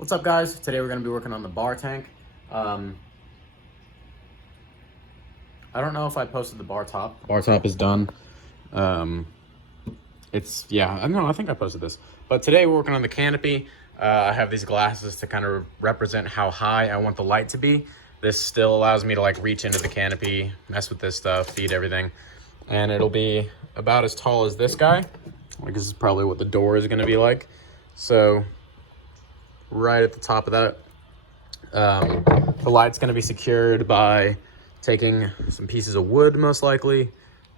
What's up, guys? Today we're going to be working on the bar tank. I don't know if I posted the bar top. Bar top is done. I think I posted this. But today we're working on the canopy. I have these glasses to kind of represent how high I want the light to be. This still allows me to like reach into the canopy, mess with this stuff, feed everything. And it'll be about as tall as this guy. Like, this is probably what the door is going to be like. So right at the top of that, the light's going to be secured by taking some pieces of wood, most likely,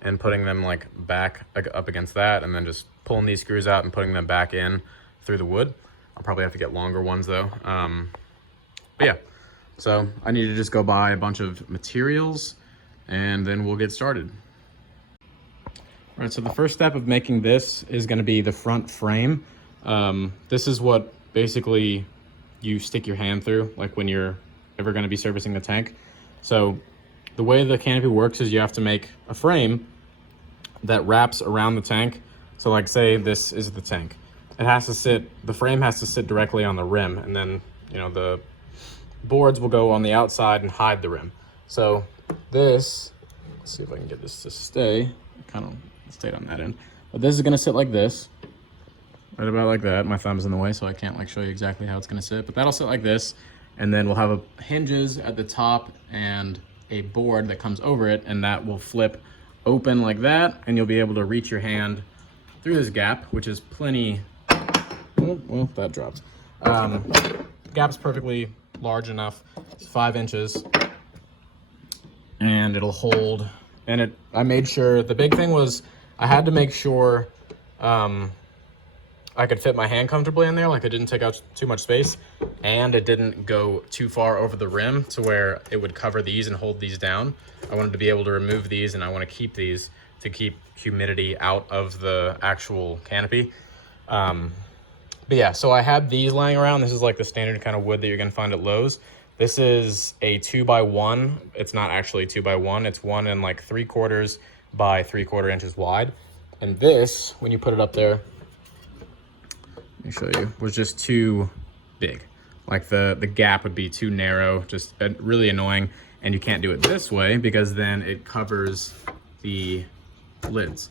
and putting them like back up against that, and then just pulling these screws out and putting them back in through the wood. I'll probably have to get longer ones though. But yeah, so I need to just go buy a bunch of materials and then we'll get started. All right, so the first step of making this is going to be the front frame. This is what basically you stick your hand through, like when you're ever going to be servicing the tank. So the way the canopy works is you have to make a frame that wraps around the tank. So like, say this is the tank. It has to sit, the frame has to sit directly on the rim, and then, you know, the boards will go on the outside and hide the rim. So this, let's see if I can get this to stay. Kind of stayed on that end. But this is going to sit like this. Right about like that. My thumb's in the way, so I can't like show you exactly how it's gonna sit, but that'll sit like this. And then we'll have hinges at the top and a board that comes over it, and that will flip open like that, and you'll be able to reach your hand through this gap, which is plenty. Well, that dropped. The gap's perfectly large enough. It's 5 inches, and it'll hold. And I made sure, the big thing was I had to make sure I could fit my hand comfortably in there, like it didn't take out too much space, and it didn't go too far over the rim to where it would cover these and hold these down. I wanted to be able to remove these, and I want to keep these to keep humidity out of the actual canopy. But yeah, so I had these lying around. This is like the standard kind of wood that you're gonna find at Lowe's. This is a 2x1. It's not actually 2x1. It's 1 and like 3/4 by 3/4 inches wide. And this, when you put it up there, let me show you, was just too big. Like the gap would be too narrow, just really annoying. And you can't do it this way because then it covers the lids.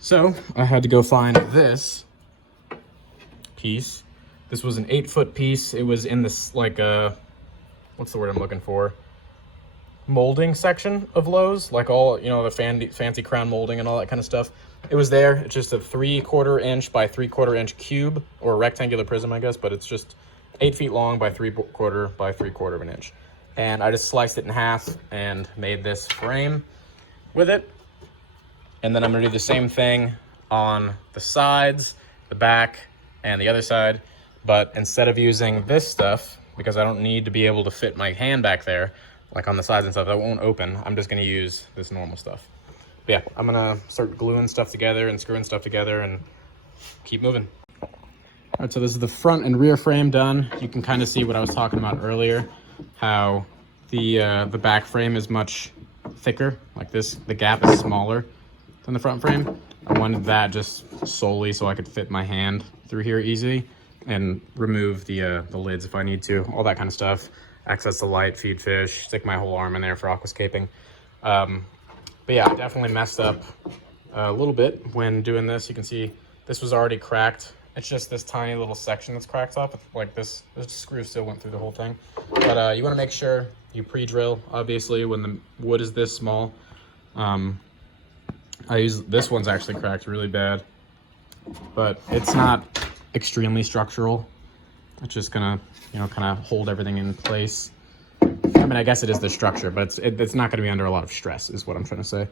So I had to go find this piece. This was an 8-foot piece. It was in this like what's the word I'm looking for? Molding section of Lowe's, like all, you know, the fancy crown molding and all that kind of stuff. It was there. It's just a 3/4 inch by 3/4 inch cube, or rectangular prism, I guess, but it's just 8 feet long by 3/4 by 3/4 of an inch. And I just sliced it in half and made this frame with it. And then I'm gonna do the same thing on the sides, the back, and the other side. But instead of using this stuff, because I don't need to be able to fit my hand back there, like on the sides and stuff, that won't open, I'm just gonna use this normal stuff. But yeah, I'm gonna start gluing stuff together and screwing stuff together and keep moving. All right, so this is the front and rear frame done. You can kind of see what I was talking about earlier, how the back frame is much thicker. Like this, the gap is smaller than the front frame. I wanted that just solely so I could fit my hand through here easily and remove the lids if I need to, all that kind of stuff. Access the light, feed fish, stick my whole arm in there for aquascaping. But yeah, I definitely messed up a little bit when doing this. You can see this was already cracked. It's just this tiny little section that's cracked up. Like this screw still went through the whole thing. But you wanna make sure you pre-drill, obviously, when the wood is this small. This one's actually cracked really bad, but it's not extremely structural. It's just gonna, you know, kind of hold everything in place. I mean, I guess it is the structure, but it's not going to be under a lot of stress is what I'm trying to say.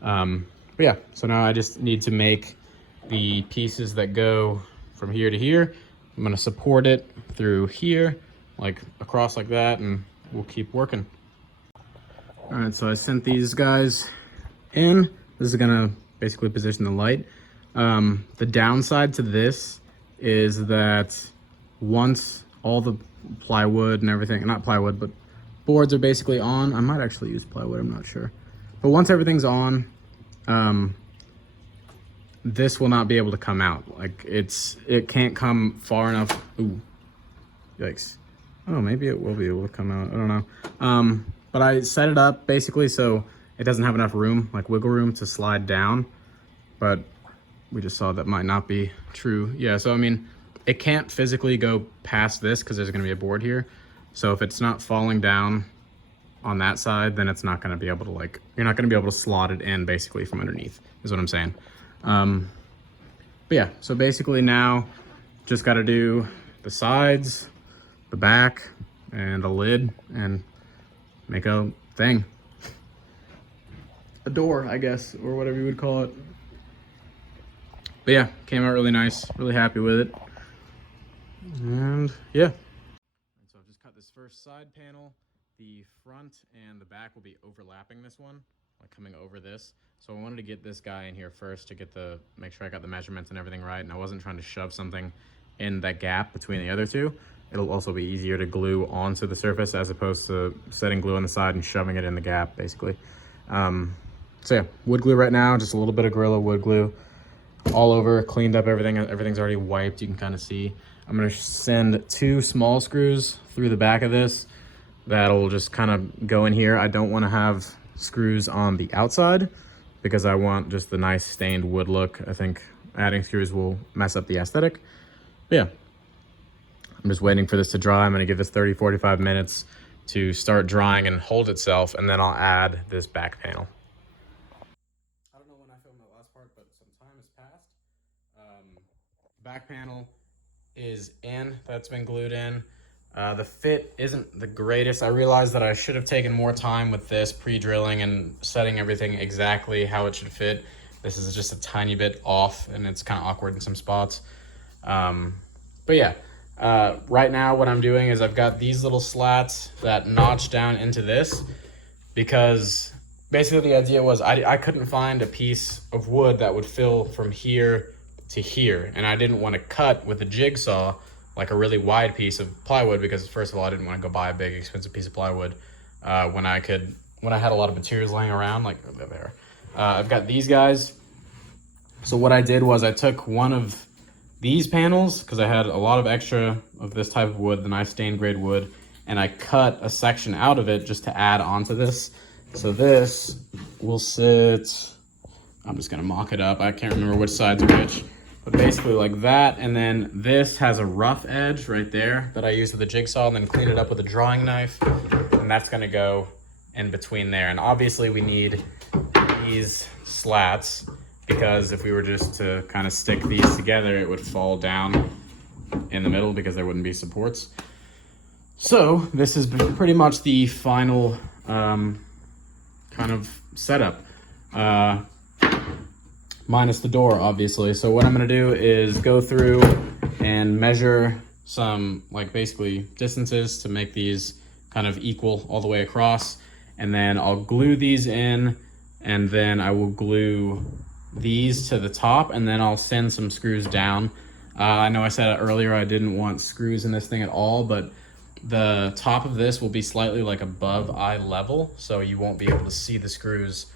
But yeah, so now I just need to make the pieces that go from here to here. I'm going to support it through here, like across like that, and we'll keep working. All right, so I sent these guys in. This is going to basically position the light. The downside to this is that once all the plywood and everything, not plywood, but boards are basically on. I might actually use plywood, I'm not sure. But once everything's on, this will not be able to come out. Like it can't come far enough. Ooh, Yikes. Oh, maybe it will be able to come out. I don't know. But I set it up basically so it doesn't have enough room, like wiggle room, to slide down. But we just saw that might not be true. Yeah, so I mean, it can't physically go past this because there's gonna be a board here. So if it's not falling down on that side, then it's not gonna be able to, like, you're not gonna be able to slot it in basically from underneath, is what I'm saying. But yeah, so basically now just gotta do the sides, the back, and a lid, and make a thing. A door, I guess, or whatever you would call it. But yeah, came out really nice, really happy with it. And yeah. So I've just cut this first side panel. The front and the back will be overlapping this one, like coming over this. So I wanted to get this guy in here first to get make sure I got the measurements and everything right, and I wasn't trying to shove something in that gap between the other two. It'll also be easier to glue onto the surface as opposed to setting glue on the side and shoving it in the gap, basically. So yeah, wood glue right now, just a little bit of Gorilla wood glue all over, cleaned up everything. Everything's already wiped, you can kind of see. I'm gonna send 2 small screws through the back of this. That'll just kind of go in here. I don't want to have screws on the outside because I want just the nice stained wood look. I think adding screws will mess up the aesthetic. But yeah, I'm just waiting for this to dry. I'm gonna give this 30-45 minutes to start drying and hold itself, and then I'll add this back panel. I don't know when I filmed that last part, but some time has passed. Back panel is in, that's been glued in. The fit isn't the greatest. I realized that I should have taken more time with this pre-drilling and setting everything exactly how it should fit. This is just a tiny bit off and it's kind of awkward in some spots. But yeah, right now what I'm doing is I've got these little slats that notch down into this because basically the idea was I couldn't find a piece of wood that would fill from here to here, and I didn't want to cut with a jigsaw like a really wide piece of plywood because first of all I didn't want to go buy a big expensive piece of plywood when I had a lot of materials laying around, like there. I've got these guys. So what I did was I took one of these panels because I had a lot of extra of this type of wood, the nice stained grade wood, and I cut a section out of it just to add onto this. So this will sit, I'm just gonna mock it up, I can't remember which side's which, but basically like that. And then this has a rough edge right there that I use with a jigsaw and then clean it up with a drawing knife, and that's gonna go in between there. And obviously we need these slats because if we were just to kind of stick these together, it would fall down in the middle because there wouldn't be supports. So this is pretty much the final kind of setup, minus the door, obviously. So what I'm gonna do is go through and measure some, like, basically distances to make these kind of equal all the way across, and then I'll glue these in, and then I will glue these to the top, and then I'll send some screws down. I know I said earlier I didn't want screws in this thing at all, but the top of this will be slightly like above eye level, so you won't be able to see the screws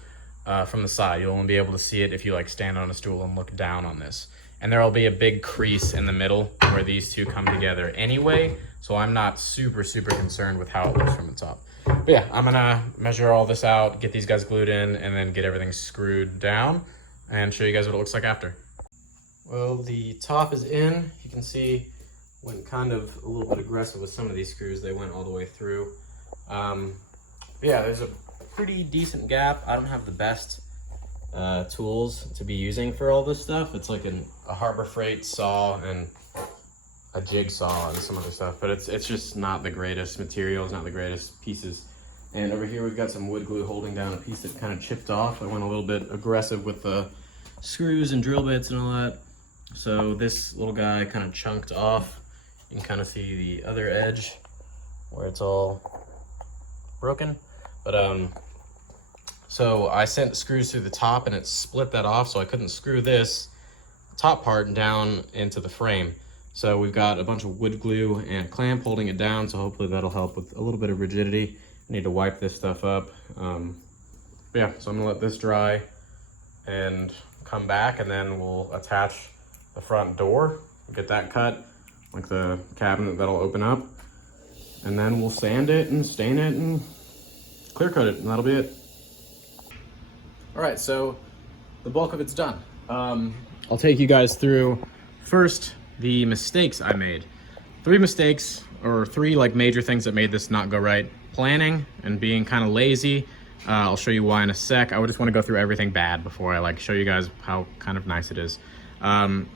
from the side. You'll only be able to see it if you like stand on a stool and look down on this. And there will be a big crease in the middle where these two come together anyway, so I'm not super concerned with how it looks from the top. But yeah, I'm gonna measure all this out, get these guys glued in, and then get everything screwed down and show you guys what it looks like after. Well, the top is in. You can see went kind of a little bit aggressive with some of these screws. They went all the way through. Yeah, there's a pretty decent gap. I don't have the best tools to be using for all this stuff. It's like a Harbor Freight saw and a jigsaw and some other stuff, but it's just not the greatest materials, not the greatest pieces. And over here we've got some wood glue holding down a piece that kind of chipped off. I went a little bit aggressive with the screws and drill bits and all that. So this little guy kind of chunked off. You can kind of see the other edge where it's all broken. But so I sent screws through the top and it split that off, so I couldn't screw this top part down into the frame. So we've got a bunch of wood glue and clamp holding it down, so hopefully that'll help with a little bit of rigidity. I need to wipe this stuff up. But yeah, so I'm gonna let this dry and come back, and then we'll attach the front door, get that cut, like the cabinet that'll open up. And then we'll sand it and stain it and clear coat it, and that'll be it. All right, so the bulk of it's done. I'll take you guys through first the mistakes I made. 3 mistakes, or 3 like major things that made this not go right. Planning and being kind of lazy. I'll show you why in a sec. I would just want to go through everything bad before I like show you guys how kind of nice it is.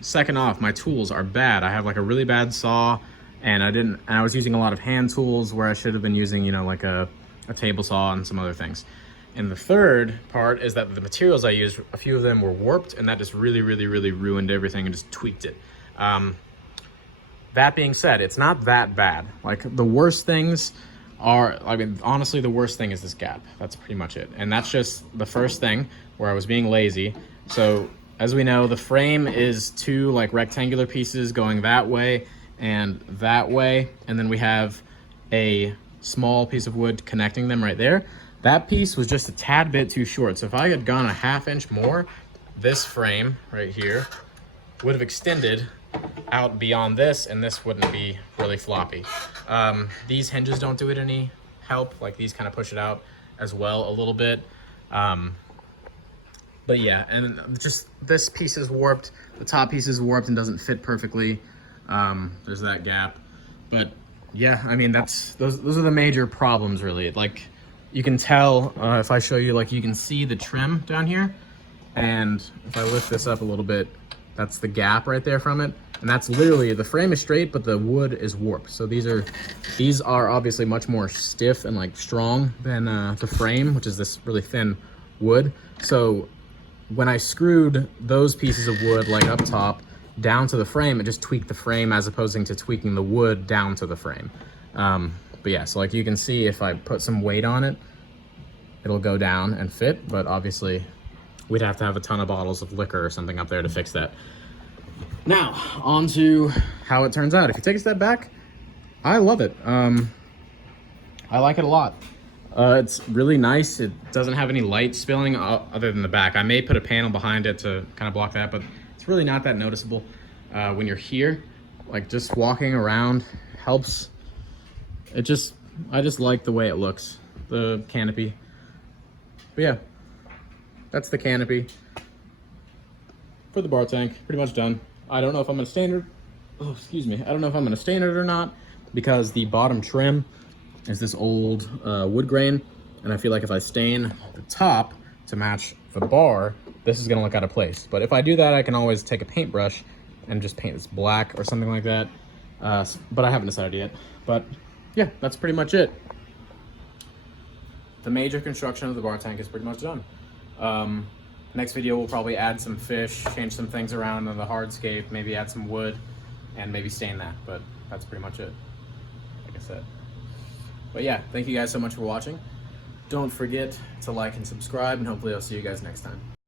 Second off, my tools are bad. I have like a really bad saw, and I was using a lot of hand tools where I should have been using, you know, like a table saw and some other things. And the third part is that the materials I used, a few of them were warped, and that just really ruined everything and just tweaked it. That being said, it's not that bad. Like the worst things are, I mean, honestly, the worst thing is this gap. That's pretty much it. And that's just the first thing where I was being lazy. So as we know, the frame is 2 like rectangular pieces going that way and that way. And then we have a small piece of wood connecting them right there. That piece was just a tad bit too short. So if I had gone a 1/2 inch more, this frame right here would have extended out beyond this, and this wouldn't be really floppy. These hinges don't do it any help. Like these kind of push it out as well a little bit. But yeah, and just this piece is warped. The top piece is warped and doesn't fit perfectly. There's that gap. But yeah, I mean, those are the major problems really. Like you can tell, if I show you, like you can see the trim down here. And if I lift this up a little bit, that's the gap right there from it. And that's literally, the frame is straight, but the wood is warped. So these are obviously much more stiff and like strong than the frame, which is this really thin wood. So when I screwed those pieces of wood like up top down to the frame, it just tweaked the frame as opposed to tweaking the wood down to the frame. But yeah, so like you can see if I put some weight on it, it'll go down and fit, but obviously we'd have to have a ton of bottles of liquor or something up there to fix that. Now, on to how it turns out. If you take a step back, I love it. I like it a lot. It's really nice. It doesn't have any light spilling other than the back. I may put a panel behind it to kind of block that, but it's really not that noticeable. When you're here, like just walking around helps. I just like the way it looks, the canopy. But yeah, that's the canopy for the bar tank. Pretty much done. I don't know if I'm gonna stain it. Oh, excuse me. I don't know if I'm gonna stain it or not because the bottom trim is this old wood grain, and I feel like if I stain the top to match the bar, this is gonna look out of place. But if I do that, I can always take a paintbrush and just paint this black or something like that. But I haven't decided yet. But yeah, that's pretty much it. The major construction of the bar tank is pretty much done. Next video, we'll probably add some fish, change some things around on the hardscape, maybe add some wood, and maybe stain that. But that's pretty much it, like I said. But yeah, thank you guys so much for watching. Don't forget to like and subscribe, and hopefully I'll see you guys next time.